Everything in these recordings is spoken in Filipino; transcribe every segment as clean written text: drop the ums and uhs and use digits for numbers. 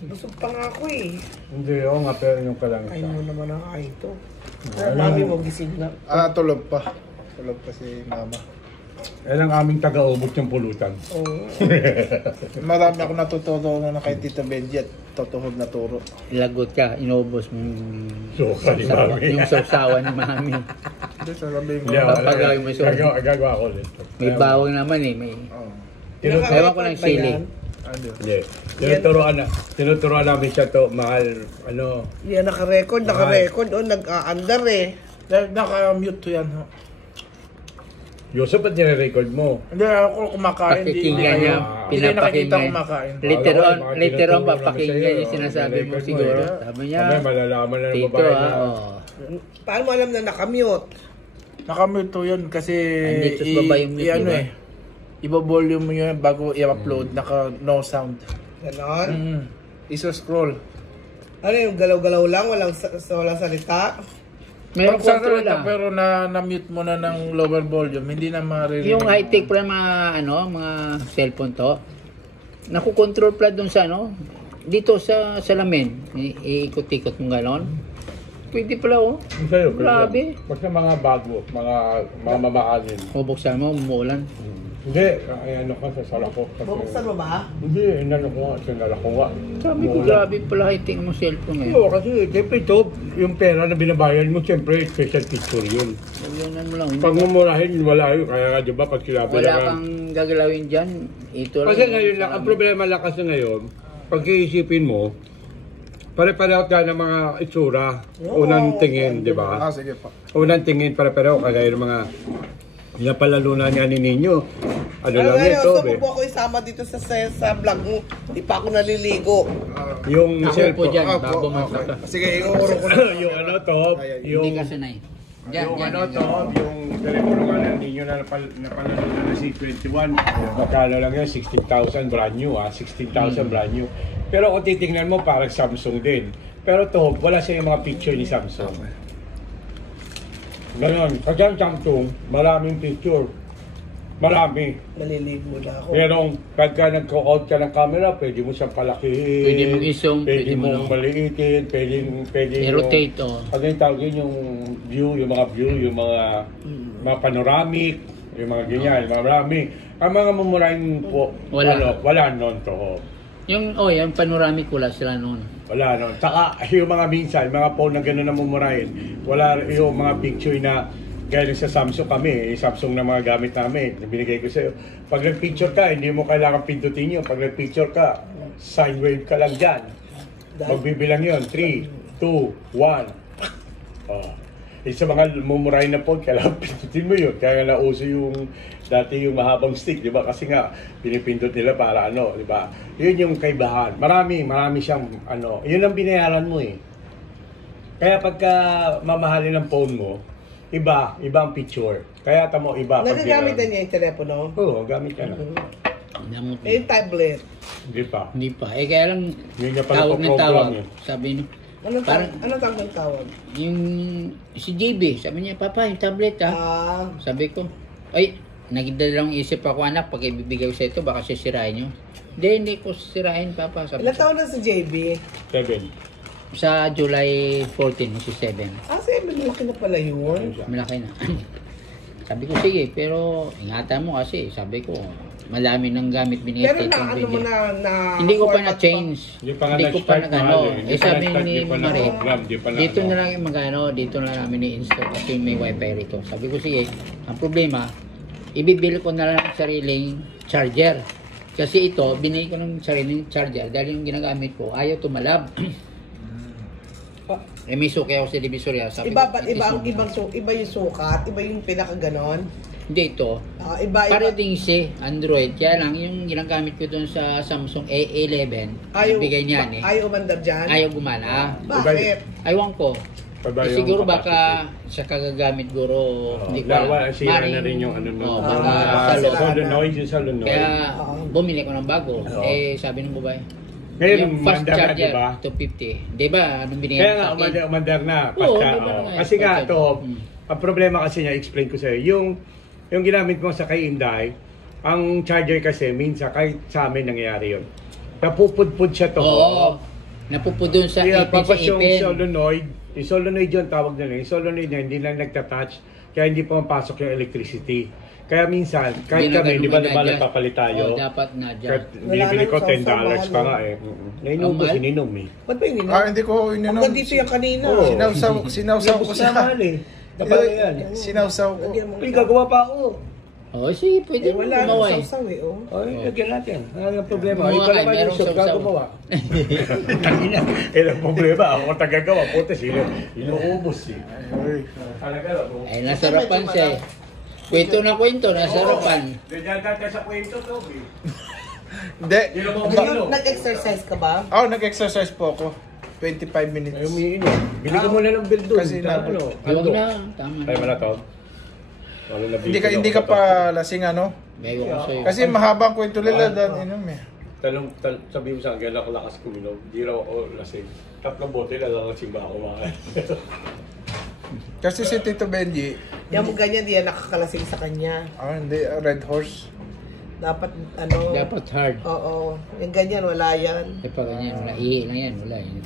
Busog pa nga ako eh. Hindi, oo nga, pero yung kalang Kain isa. mo naman ang kain to. Kaya mami mo gising na. Tulog pa. Tulog pa si mama. Yan ang aming taga-ubot yung pulutan. Oo. Marami ako natutunan na kay Tito Benji at tutuhod na turo. Lagot ka, inubos mo Suka ni Mami. yung sausawan ni Mami. Hindi, sasabihin mo. Hindi, wala. Papagawin mo siya. Gagawa ko ulit. May bawang naman eh. May... Oo. Ewan ko ng Naka-record ba sili. yan? Ano? Hindi. Tinuturoan namin siya to, mahal, ano. Yan, naka-record. O, nag-aandar eh. Naka-mute to yan. Ha? Yusuf, ba't nire-record mo? Hindi, ako kumakain. Pakikinggan niya, Hindi nakakita pinapakinggan. kumakain. Later Alam on, ko, later on, tinuturo namin papakinggan sa'yo, yung sinasabi mo record mo siguro. eh. Sabi niya, Sabi, malalaman na ng Tito babae na. Paano mo alam na nakamute? Naka-mute to yun kasi Andito sa baba yung mute, ano diba? eh. Iba-volume mo yun bago i-upload. Naka no sound. Ganon? Iso-scroll. Ano yung galaw-galaw lang? Walang salita? meron control Sarap lang. pero na-mute mo na ng lower volume, hindi na maririnig. Yung high-tech pa mga, mga cellphone to, nakukontrol pala dun sa dito sa salamin. Iikot-ikot mo ganon. Pwede pala oh. Yung sa'yo, Grabe. Basta mga bago, mga mamamaalin. Bubuksan mo, umuulan. Hindi, ay ano ka, sa salako. Bubuksan mo ba? Hindi, inano ko nga, sinala ko nga. Sabi ko, grabe pala high-tech mo cellphone ngayon. Oo, kasi siyempre ito, yung pera na binabayan mo, siyempre special picture yun. Ulan mo lang. Pag mumurahin, wala yun. Kaya nga, di ba, pag sinabi Wala lang. kang gagalawin dyan. Ito lang. Kasi ngayon lang, ang problema lang kasi ngayon, pag iisipin mo, pare-pareho tayo ng mga itsura. Unang tingin, di ba? Sige pa. Unang tingin, pare-pareho kagaya ng mga napalalunan niya ni Ninyo. Ano lang ngayon, ito, so po ako isama dito sa vlog mo. Di pa ako naliligo. Yung Ako po cellphone. dyan, bago magkaka. Sige, iuuro ko na. Yung ano to, yung... Hindi ka sanay. Yung ano to, yung telepono nga ng Ninyo na napalalunan na C21. Magkano lang yan, 16,000 brand new 16,000 brand new. Pero kung titingnan mo, parang Samsung din. Pero to, wala siya yung mga picture ni Samsung. Ganon. Kasi ang Samsung, maraming picture. Marami. Naliligo na ako. Pero pagka nagko-out ka ng camera, pwede mo siyang palakihin. Pwede mong isong, pwede pwede mo mong maliitin, pwede i-rotate oh. Ano yung tawag yun, yung view, yung mga panoramic, yung mga ganyan, yung mga marami. Ang mga mumurahin po, wala noon to. Yung panoramic wala sila noon. Wala noon. Saka yung mga minsan, mga phone na gano'n na mumurahin, wala yung mga picture na gaya sa Samsung kami, Samsung na mga gamit namin, binigay ko sa'yo. Pag nag-picture ka, hindi mo kailangan pindutin yun. Pag nag-picture ka, sine wave ka lang dyan. Magbibilang yun, 3, 2, 1. Sa mga mumurahin na phone, kailangan pindutin mo yun. Kaya nauso yung, dati yung mahabang stick, di ba? Kasi nga, pinipindot nila para di ba? Yun yung kaibahan. Marami siyang, yun ang binayaran mo eh. Kaya pagka mamahalin ng phone mo, iba ang picture. Kaya tamo iba. Nagagamit na niya yung telepono? Oo, gamit ka na. Yung tablet? Hindi pa. Hindi pa. Kaya lang, Hindi niya pala tawag ng pa-program tawag. yun. Sabi niya, Anong tawag ng tawag? yung si JB, sabi niya, Papa, yung tablet Sabi ko, ay, nagdalawang isip ako anak, pag ibibigay ko sa ito, baka sisirain nyo. Hindi ko sisirain, Papa. Sabi Ilan taon na si JB? 7. Sa July 14, si 7. 7, malaki na pala yun. Malaki na. Sabi ko, sige, pero ingatan mo kasi, sabi ko, malami ng gamit binigay Pero kay na Tom ano Benji. mo na Hindi ko pa na-change. Hindi pa nga Hindi ko pa na-start nag-ano. Hindi pa sabi na-start, ni hindi pa Mare, na-program, hindi pa na- dito na lang yung dito na namin i-install kasi may wifi rito. Sabi ko, sige, ang problema, ibibili ko na lang ng sariling charger. Kasi ito, binili ko ng sariling charger dahil yung ginagamit ko, ayaw tumalab. May suki ako sa Divisoria. Sabi Iba ko, yung sukat, iba yung pinaka-ganon. Hindi ito. Iba. Para din si Android. Kaya lang, yung ginagamit ko doon sa Samsung A11, bigay niya Ayaw umandar dyan? ayaw gumana. Bakit? Aywan ko. Pabay Siguro yung baka sa kagagamit guro, hindi ko Wala, sira na rin yung baka salo. solenoid, yung solenoid. Kaya bumili ko ng bago. Sabi ng babae, Ngayon, yung fast umandar na, charger, diba? 250. Diba? Anong binigay Kaya sa nga, akin? umandar na. Oo, Pasta, diba na nga, Kasi nga, pasta. to, ang problema kasi niya, explain ko sa'yo, yung ginamit mo sa kay Inday, ang charger kasi, minsan, kahit sa amin nangyayari yun. Napupudpud siya to. Oo. Napupudon sa Kaya ipin sa papas yung ipin. solenoid yun tawag nila. Yung solenoid niya, hindi lang nagtatouch, kaya hindi pumapasok yung electricity. Kaya minsan, kahit Hindi na kami, ganun di ba na-adjust. nagpapalit tayo? Dapat Kahit na-adjust. binibili ko Wala $10 nang pa sausaw, nga eh. Nainubos, Ang mahal? ininom eh. Ba't ba ininom? Hindi ko ininom. Hanggang dito yung kanina. Oo. Sinawsaw ko Inubos sa... na mahal eh. Kapag yan. Sinawsaw ko. Lagyan mo. Ay, gagawa pa ako. Oh, sige, pwede Eh, mo wala gumawa nang eh. sausaw eh, oh. Ay, lagyan natin. Ano ang problema? Gumawa Ay, pala ka, ba yung merong shop ka sausaw. gumawa? Ilang problema. Ako tagagawa. Puta, inuubos eh. Ay. Talaga lang. Ay, nasarapan siya eh. Kwento na kwento, nasarapan. Diyan tayo sa kwento to eh. Hindi. Hindi na mo Nag-exercise ka ba? Nag-exercise po ako. 25 minutes. Ay, umiinom. Bili ka muna ng bill doon. Kasi Ano? Huwag na, tama Ay, na. wala to. Wala na Hindi ka pa lasing ano? Bayo ko sa'yo. Kasi mahabang kwento nila dan inom eh. Sabi mo sa akin, ako lakas kuminom. Di raw ako lasing. 3 bote na lang lasing ba ako makain. Kasi si Tito Benji, Yan mo ganyan, di yan nakakalasing sa kanya. hindi, Red Horse. Dapat, ano... Dapat hard. Oo. Yung ganyan, wala yan. Eh, pag ganyan, wala. Ihi lang yan, wala yan.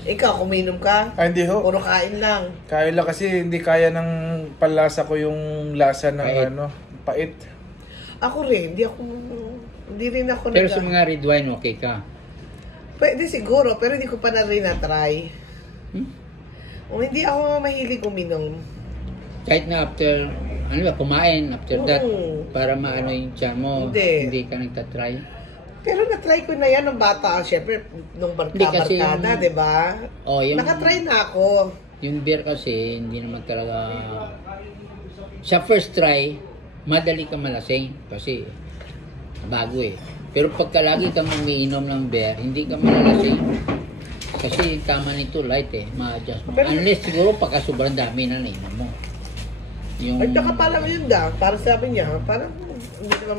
Ikaw, kuminom ka, Hindi ho. puro kain lang. Kaya lang kasi hindi kaya ng palasa ko yung lasa ng Pait. pait. Ako rin, hindi rin ako Pero sa mga red wine, okay ka. Pwede siguro, pero hindi ko pa na rin na-try. Hmm? O hindi ako mahilig uminom. Kahit na after, ano ba, kumain, after that, Oo. para maano yung tiyan mo, Hindi. hindi ka nagtatry. Pero na-try ko na yan nung bata. Siyempre, nung Hindi, kasi barkada, yung- di ba? Oh, yung, Nakatry na ako. yung beer kasi, hindi naman talaga, sa first try, madali ka malasing, kasi bago eh. Pero pagka lagi kang umiinom ng beer, hindi ka malalasing. Kasi tama nito, light eh, ma-adjust mo. Pero- Unless siguro pagka sobrang dami na nainom mo. Yung, Ay, tsaka parang yun da. Para sabi niya, parang hindi naman